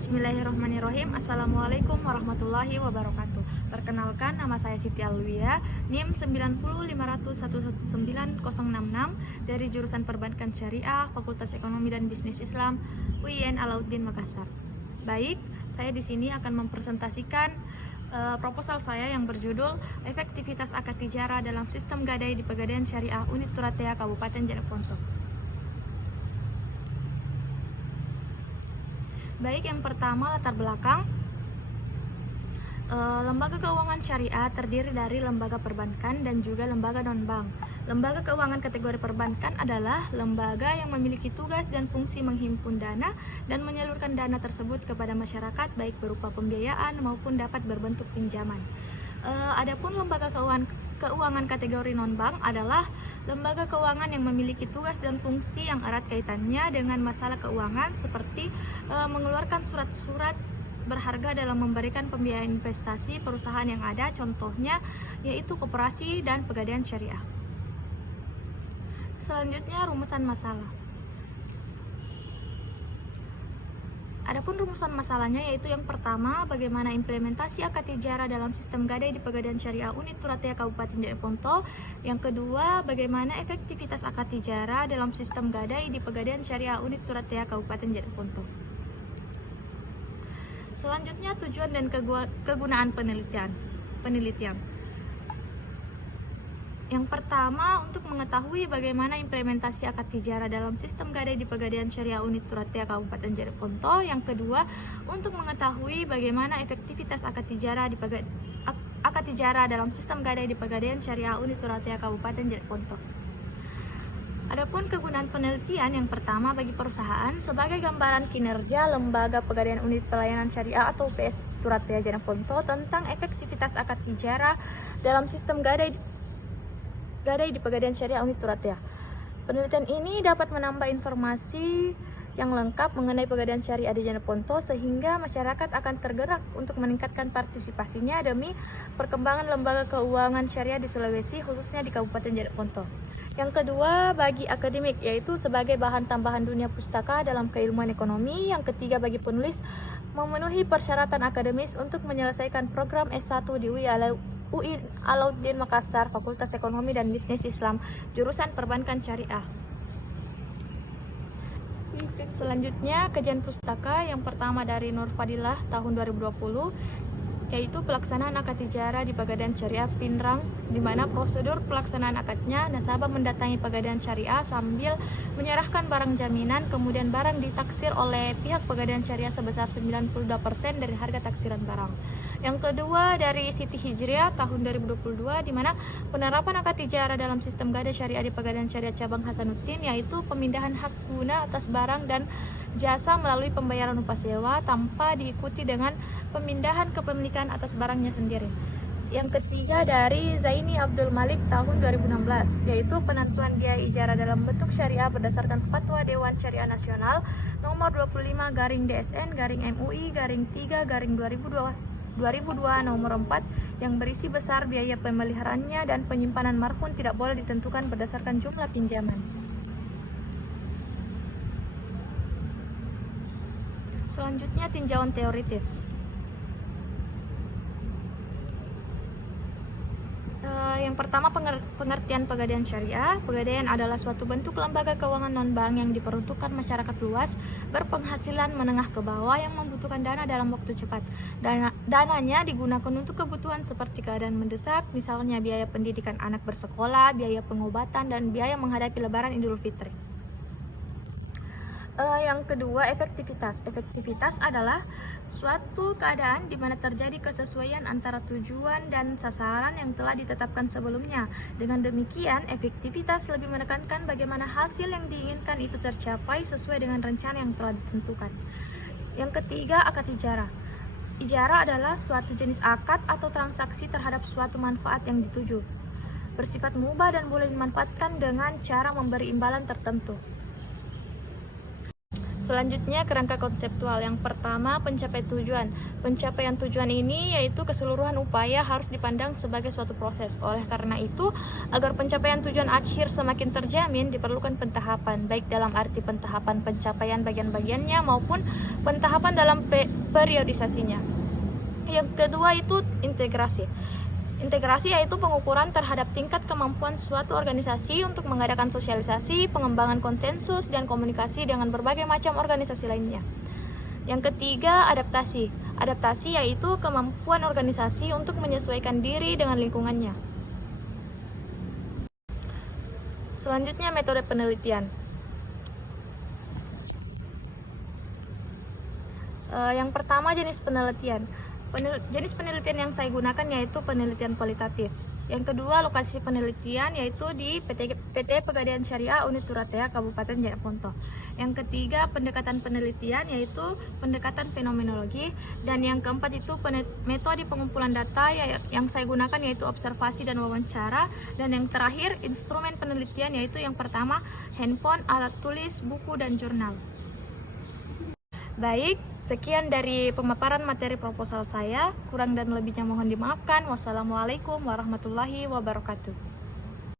Bismillahirrahmanirrahim. Assalamualaikum warahmatullahi wabarakatuh. Perkenalkan, nama saya Siti Alwia, NIM 905119066 dari jurusan Perbankan Syariah, Fakultas Ekonomi dan Bisnis Islam, UIN Alauddin Makassar. Baik, saya di sini akan mempresentasikan proposal saya yang berjudul Efektivitas Akad Tijara dalam Sistem Gadai di Pegadaian Syariah Unit Turatea Kabupaten Jeneponto. Baik, yang pertama latar belakang. Lembaga keuangan syariah terdiri dari lembaga perbankan dan juga lembaga non-bank. Lembaga keuangan kategori perbankan adalah lembaga yang memiliki tugas dan fungsi menghimpun dana dan menyalurkan dana tersebut kepada masyarakat baik berupa pembiayaan maupun dapat berbentuk pinjaman. Adapun lembaga keuangan kategori non-bank adalah lembaga keuangan yang memiliki tugas dan fungsi yang erat kaitannya dengan masalah keuangan seperti mengeluarkan surat-surat berharga dalam memberikan pembiayaan investasi perusahaan yang ada, contohnya yaitu koperasi dan pegadaian syariah. Selanjutnya, rumusan masalah. Adapun rumusan masalahnya yaitu yang pertama, bagaimana implementasi akad tijara dalam sistem gadai di Pegadaian Syariah Unit Turatea Kabupaten Jeneponto. Yang kedua, bagaimana efektivitas akad tijara dalam sistem gadai di Pegadaian Syariah Unit Turatea Kabupaten Jeneponto. Selanjutnya, tujuan dan kegunaan penelitian. Yang pertama, untuk mengetahui bagaimana implementasi akad tijara dalam sistem gadai di Pegadaian Syariah Unit Turatea Kabupaten Jeneponto. Yang kedua, untuk mengetahui bagaimana efektivitas akad tijara dalam sistem gadai di Pegadaian Syariah Unit Turatea Kabupaten Jeneponto. Adapun kegunaan penelitian, yang pertama bagi perusahaan sebagai gambaran kinerja Lembaga Pegadaian Unit Pelayanan Syariah atau UPS Turatea Jeneponto tentang efektivitas akad tijara dalam sistem gadai di Pegadaian Syariah Unit Turatea. Penelitian ini dapat menambah informasi yang lengkap mengenai Pegadaian Syariah di Jeneponto sehingga masyarakat akan tergerak untuk meningkatkan partisipasinya demi perkembangan lembaga keuangan syariah di Sulawesi, khususnya di Kabupaten Jeneponto. Yang kedua, bagi akademik, yaitu sebagai bahan tambahan dunia pustaka dalam keilmuan ekonomi. Yang ketiga, bagi penulis, memenuhi persyaratan akademis untuk menyelesaikan program S1 di UIN Alauddin Makassar, Fakultas Ekonomi dan Bisnis Islam, jurusan Perbankan Syariah. Selanjutnya, kajian pustaka yang pertama dari Nur Fadilah tahun 2020, yaitu pelaksanaan akad tijara di Pegadaian Syariah Pinrang, di mana prosedur pelaksanaan akadnya, nasabah mendatangi Pegadaian Syariah sambil menyerahkan barang jaminan, kemudian barang ditaksir oleh pihak Pegadaian Syariah sebesar 92% dari harga taksiran barang. Yang kedua dari Siti Hijriah tahun 2022, di mana penerapan akad tijara dalam sistem gadai syariah di Pegadaian Syariah Cabang Hasanuddin, yaitu pemindahan hak guna atas barang dan jasa melalui pembayaran upah sewa tanpa diikuti dengan pemindahan kepemilikan atas barangnya sendiri. Yang ketiga dari Zaini Abdul Malik tahun 2016, yaitu penentuan biaya ijarah dalam bentuk syariah berdasarkan Fatwa Dewan Syariah Nasional nomor 25/DSN/MUI/3/2002 nomor 4 yang berisi besar biaya pemeliharaannya dan penyimpanan marhun tidak boleh ditentukan berdasarkan jumlah pinjaman. Selanjutnya, tinjauan teoritis. Yang pertama, pengertian pegadaian syariah. Pegadaian adalah suatu bentuk lembaga keuangan non-bank yang diperuntukkan masyarakat luas berpenghasilan menengah ke bawah yang membutuhkan dana dalam waktu cepat. Dananya digunakan untuk kebutuhan seperti keadaan mendesak, misalnya biaya pendidikan anak bersekolah, biaya pengobatan, dan biaya menghadapi Lebaran Idul Fitri. Yang kedua, efektivitas. Efektivitas adalah suatu keadaan di mana terjadi kesesuaian antara tujuan dan sasaran yang telah ditetapkan sebelumnya. Dengan demikian, efektivitas lebih menekankan bagaimana hasil yang diinginkan itu tercapai sesuai dengan rencana yang telah ditentukan. Yang ketiga, akad ijarah. Ijarah adalah suatu jenis akad atau transaksi terhadap suatu manfaat yang dituju. Bersifat mubah dan boleh dimanfaatkan dengan cara memberi imbalan tertentu. Selanjutnya, kerangka konseptual. Yang pertama, pencapaian tujuan. Pencapaian tujuan ini yaitu keseluruhan upaya harus dipandang sebagai suatu proses. Oleh karena itu, agar pencapaian tujuan akhir semakin terjamin, diperlukan pentahapan, baik dalam arti pentahapan pencapaian bagian-bagiannya maupun pentahapan dalam periodisasinya. Yang kedua itu integrasi. Integrasi yaitu pengukuran terhadap tingkat kemampuan suatu organisasi untuk mengadakan sosialisasi, pengembangan konsensus, dan komunikasi dengan berbagai macam organisasi lainnya. Yang ketiga, adaptasi. Adaptasi yaitu kemampuan organisasi untuk menyesuaikan diri dengan lingkungannya. Selanjutnya, metode penelitian. Yang pertama, jenis penelitian. Jenis penelitian yang saya gunakan yaitu penelitian kualitatif. Yang kedua, lokasi penelitian yaitu di PT Pegadaian Syariah Unit Turatea Kabupaten Jeneponto. Yang ketiga, pendekatan penelitian yaitu pendekatan fenomenologi. Dan yang keempat itu metode pengumpulan data yang saya gunakan yaitu observasi dan wawancara. Dan yang terakhir, instrumen penelitian yaitu yang pertama, handphone, alat tulis, buku, dan jurnal. Baik, sekian dari pemaparan materi proposal saya. Kurang dan lebihnya mohon dimaafkan. Wassalamualaikum warahmatullahi wabarakatuh.